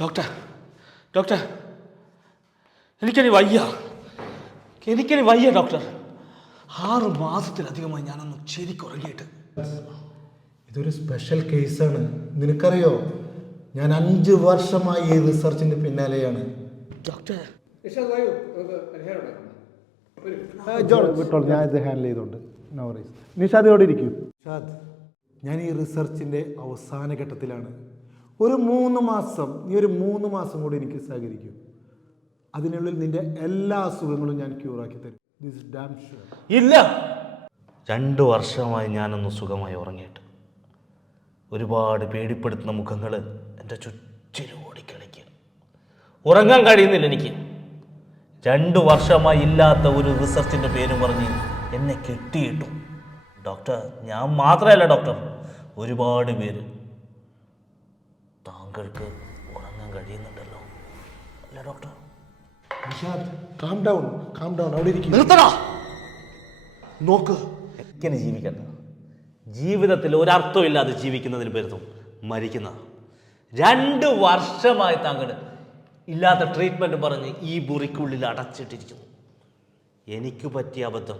Doctor doctor എനിക്കനി വയ്യ doctor. 6 മാസത്തിലധികമായി ഞാനൊന്ന് ശരിക്കുറങ്ങിയിട്ട്. ഇതൊരു സ്പെഷ്യൽ കേസാണ്. നിനക്കറിയോ, ഞാൻ 5 വർഷമായി ഈ റിസർച്ചിന്റെ പിന്നാലെയാണ്. ഡോക്ടർ വിട്ടോളൂ, ഞാൻ ഇത് ഹാൻഡിൽ ചെയ്തോണ്ട്. No worries. നിഷാദോടെ ഇരിക്കൂ. നിഷാദ്, ഞാൻ ഈ റിസർച്ചിന്റെ അവസാന ഘട്ടത്തിലാണ്. ഒരു 3 മാസം, നീ ഒരു 3 മാസം കൂടി എനിക്ക് സഹകരിക്കും. അതിനുള്ളിൽ നിന്റെ എല്ലാ അസുഖങ്ങളും ഞാൻ ക്യൂറാക്കി തരും. This dam sure. ഇല്ല, 2 വർഷമായി ഞാനൊന്ന് സുഖമായി ഉറങ്ങിയിട്ട്. ഒരുപാട് പേടിപ്പെടുത്തുന്ന മുഖങ്ങൾ എൻ്റെ ചുറ്റിലും ഓടിക്കളിക്കുക. ഉറങ്ങാൻ കഴിയുന്നില്ല എനിക്ക്. 2 വർഷമായി ഇല്ലാത്ത ഒരു റിസർച്ചിൻ്റെ പേരും പറഞ്ഞ് എന്നെ കെട്ടിയിട്ടു. ഡോക്ടർ, ഞാൻ മാത്രമല്ല ഡോക്ടർ, ഒരുപാട് പേര്. താങ്കൾക്ക് ഉറങ്ങാൻ കഴിയുന്നുണ്ടല്ലോ അല്ല ഡോക്ടർ? Nishad, calm down. അവിടെ ഇരിക്കും. നിർത്തണോ? നോക്ക്, എങ്ങനെ ജീവിക്കണ്ട. ജീവിതത്തിൽ ഒരർത്ഥമില്ലാതെ ജീവിക്കുന്നതിന് പേരുന്നു മരിക്കുന്ന. 2 വർഷമായി താങ്കൾ ഇല്ലാത്ത ട്രീറ്റ്മെൻറ്റ് പറഞ്ഞ് ഈ മുറിക്കുള്ളിൽ അടച്ചിട്ടിരിക്കുന്നു. എനിക്ക് പറ്റിയ അബദ്ധം.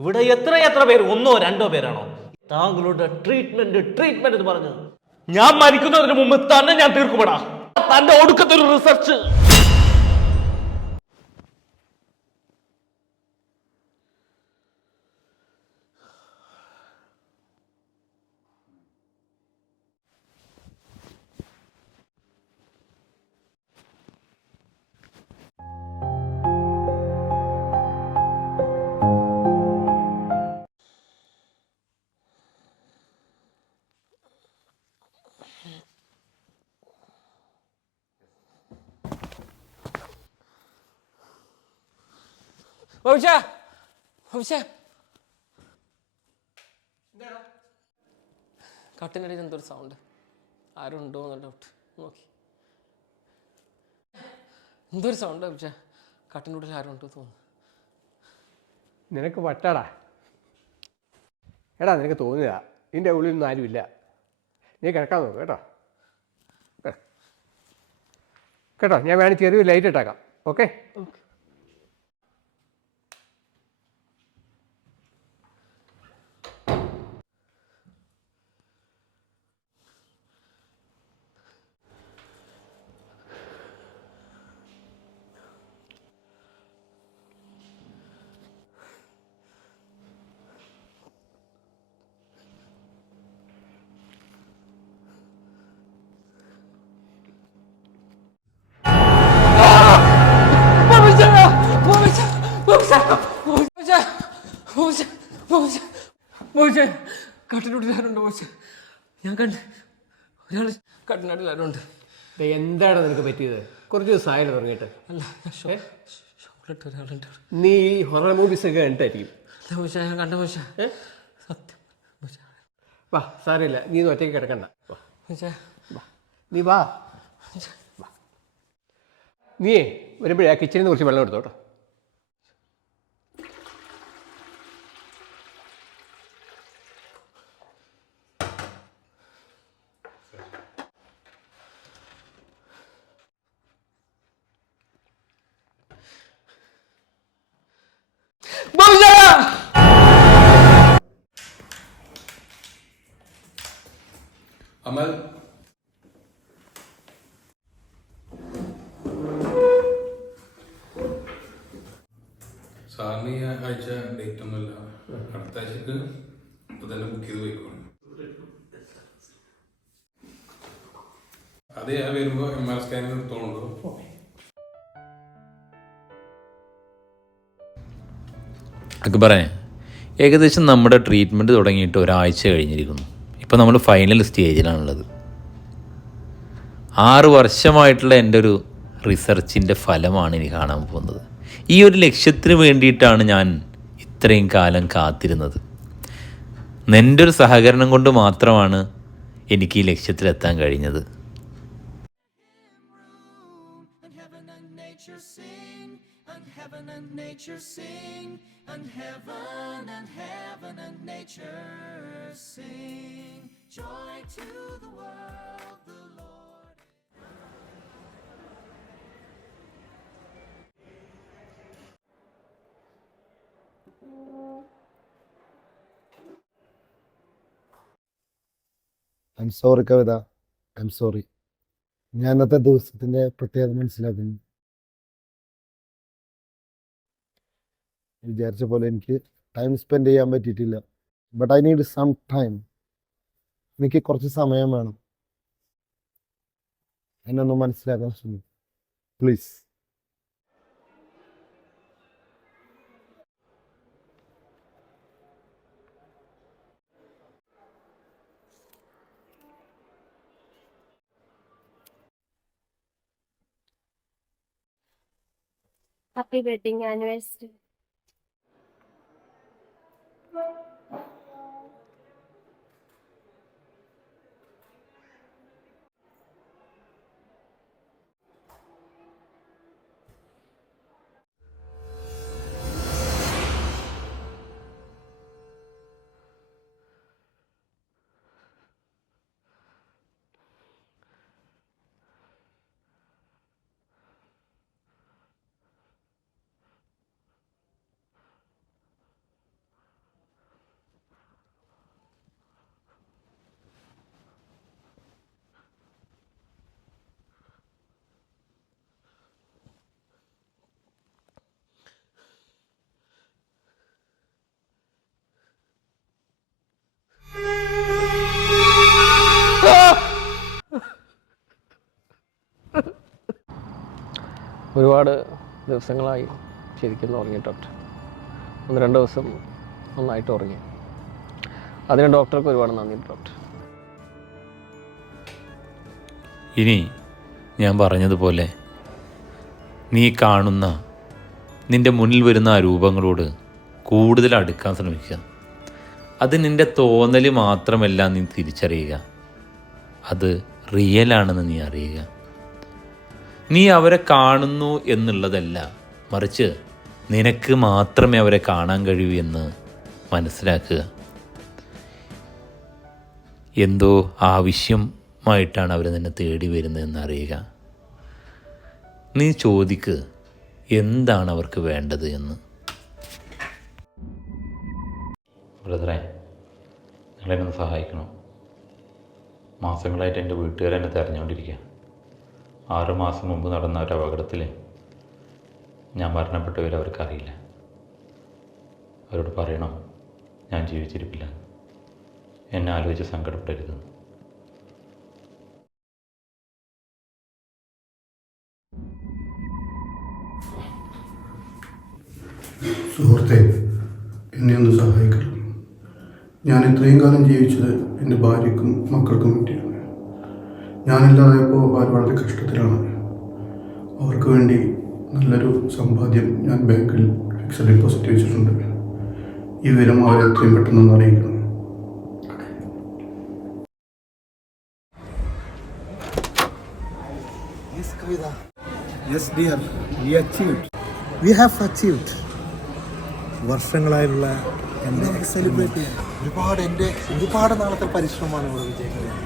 ഇവിടെ എത്ര പേര്, 1 2 പേരാണോ താങ്കളുടെ ട്രീറ്റ്മെന്റ് എന്ന് പറഞ്ഞത്? ഞാൻ മരിക്കുന്നതിന് മുമ്പ് തന്നെ ഞാൻ തീർക്കുമെടാ തന്റെ ഒടുക്കത്തെ ഒരു റിസർച്ച്. കട്ടിനടിയിൽ എന്തൊരു സൗണ്ട്, ആരും ഉണ്ടോ എന്നുള്ള ഡൗട്ട്. നോക്കി എന്തൊരു സൗണ്ട് പക്ഷേ കട്ടിനുള്ളിൽ ആരും ഉണ്ടോ തോന്നുന്നു. നിനക്ക് വട്ടാടാ. എടാ, നിനക്ക് തോന്നുക ഇതിൻ്റെ ഉള്ളിലൊന്നും ആരുമില്ല. നീ കിടക്കാൻ നോക്ക് കേട്ടോ. കേട്ടോ, ഞാൻ വേണമെങ്കിൽ ചെറിയ ലൈറ്റ് ഇട്ടേക്കാം. ഓക്കെ? കട്ടിനുള്ളിലാരുണ്ട് മോശ? ഞാൻ കണ്ട് ഒരാൾ കട്ടിനടിയിലാരുണ്ട്. എന്താണ് നിനക്ക് പറ്റിയത്? കുറച്ച് ദിവസം ആയാലും തുടങ്ങിയിട്ട്. അല്ല, ഒരാളുണ്ട്. നീ ഹൊറർ മൂവീസ് ഒക്കെ കണ്ടിട്ടായിരിക്കും. ഞാൻ കണ്ട മോശ, സത്യം. വാ, സാരമില്ല, നീ ഒന്ന് ഒറ്റയ്ക്ക് കിടക്കണ്ട. നീ വാ. നീയേ വരുമ്പോഴേ ആ കിച്ചണിൽ നിന്ന് കുറച്ച് വെള്ളം എടുത്തോ കേട്ടോ. അമൽ, സാറിന് ഈ ആഴ്ച ഡേറ്റ് ഒന്നുമില്ല. അടുത്ത ആഴ്ചക്ക് ഇപ്പൊ തന്നെ ബുക്ക് ചെയ്ത് പോയിക്കോളൂ. അതെ, ഞാൻ വരുമ്പോ MR സ്കാനിങ് എടുത്തോളൂ. അക്ബറേ, ഏകദേശം നമ്മുടെ ട്രീറ്റ്മെൻറ്റ് തുടങ്ങിയിട്ട് 1 ആഴ്ച കഴിഞ്ഞിരിക്കുന്നു. ഇപ്പോൾ നമ്മൾ ഫൈനൽ സ്റ്റേജിലാണുള്ളത്. 6 വർഷമായിട്ടുള്ള എൻ്റെ ഒരു റിസർച്ചിൻ്റെ ഫലമാണ് ഇനി കാണാൻ പോകുന്നത്. ഈ ഒരു ലക്ഷ്യത്തിന് വേണ്ടിയിട്ടാണ് ഞാൻ ഇത്രയും കാലം കാത്തിരുന്നത്. നിൻ്റെ ഒരു സഹകരണം കൊണ്ട് മാത്രമാണ് എനിക്ക് ഈ ലക്ഷ്യത്തിലെത്താൻ കഴിഞ്ഞത്. And heaven and nature sing joy to the world, the Lord I am sorry Kavitha, I am sorry. ഞാൻ അന്നത്തെ ദിവസത്തിൻ്റെ പ്രത്യേകത മനസ്സിലാക്കുന്നു. വിചാരിച്ച പോലെ എനിക്ക് ടൈം സ്പെൻഡ് ചെയ്യാൻ പറ്റിയിട്ടില്ല. But I need some time. എനിക്ക് കുറച്ച് സമയം വേണം. എന്നെ ഒന്ന് മനസ്സിലാക്കാൻ ശ്രമിക്കും പ്ലീസ്. Happy wedding anniversary. ഒരുപാട് ദിവസങ്ങളായി ശരിക്കും ഉറങ്ങിയിട്ടുണ്ട്. 1-2 ദിവസം നന്നായിട്ട് ഉറങ്ങി. അതിന് ഡോക്ടർക്ക് ഒരുപാട് നന്ദി ഡോക്ടർ. ഇനി ഞാൻ പറഞ്ഞതുപോലെ നീ കാണുന്ന നിൻ്റെ മുന്നിൽ വരുന്ന ആ രൂപങ്ങളോട് കൂടുതൽ അടുക്കാൻ ശ്രമിക്കുക. അത് നിൻ്റെ തോന്നൽ മാത്രമല്ല നീ തിരിച്ചറിയുക, അത് റിയലാണെന്ന് നീ അറിയുക. നീ അവരെ കാണുന്നു എന്നുള്ളതല്ല, മറിച്ച് നിനക്ക് മാത്രമേ അവരെ കാണാൻ കഴിയൂ എന്ന് മനസ്സിലാക്കുക. എന്തോ ആവശ്യമായിട്ടാണ് അവർ നിന്നെ തേടി വരുന്നതെന്ന് അറിയുക. നീ ചോദിക്ക് എന്താണ് അവർക്ക് വേണ്ടത് എന്ന്. ബ്രദറെ, നിങ്ങളെന്നെ സഹായിക്കണം. മാസങ്ങളായിട്ട് എൻ്റെ വീട്ടുകാരെന്നെ തിരഞ്ഞുകൊണ്ടിരിക്കുക. 6 മാസം മുമ്പ് നടന്ന ഒരു അപകടത്തിൽ ഞാൻ മരണപ്പെട്ടവരെ അവർക്കറിയില്ല. അവരോട് പറയണം ഞാൻ ജീവിച്ചിരിപ്പില്ല, എന്നെ ആലോചിച്ച് സങ്കടപ്പെടരുത്. സുഹൃത്തെ, എന്നെ ഒന്ന് സഹായിക്കണം. ഞാൻ ഇത്രയും കാലം ജീവിച്ചത് എൻ്റെ ഭാര്യയ്ക്കും മക്കൾക്കും വേണ്ടിയാണ്. ഞാനില്ലാതെപ്പോൾ അവർ വളരെ കഷ്ടത്തിലാണ്. അവർക്ക് വേണ്ടി നല്ലൊരു സമ്പാദ്യം ഞാൻ ബാങ്കിൽ ഫിക്സഡ് ഡെപ്പോസിറ്റ് വെച്ചിട്ടുണ്ട്. ഈ വിവരം അവരെ എത്രയും പെട്ടെന്നൊന്ന് അറിയിക്കണം. Yes, Kavita. Yes, dear. We achieved. We have achieved. വർഷങ്ങളായുള്ള എന്നെ സെലിബ്രേറ്റ് ചെയ്യാൻ ഒരുപാട് നാളത്തെ പരിശ്രമമാണ് ഇവിടെ വിജയിക്കുന്നത്.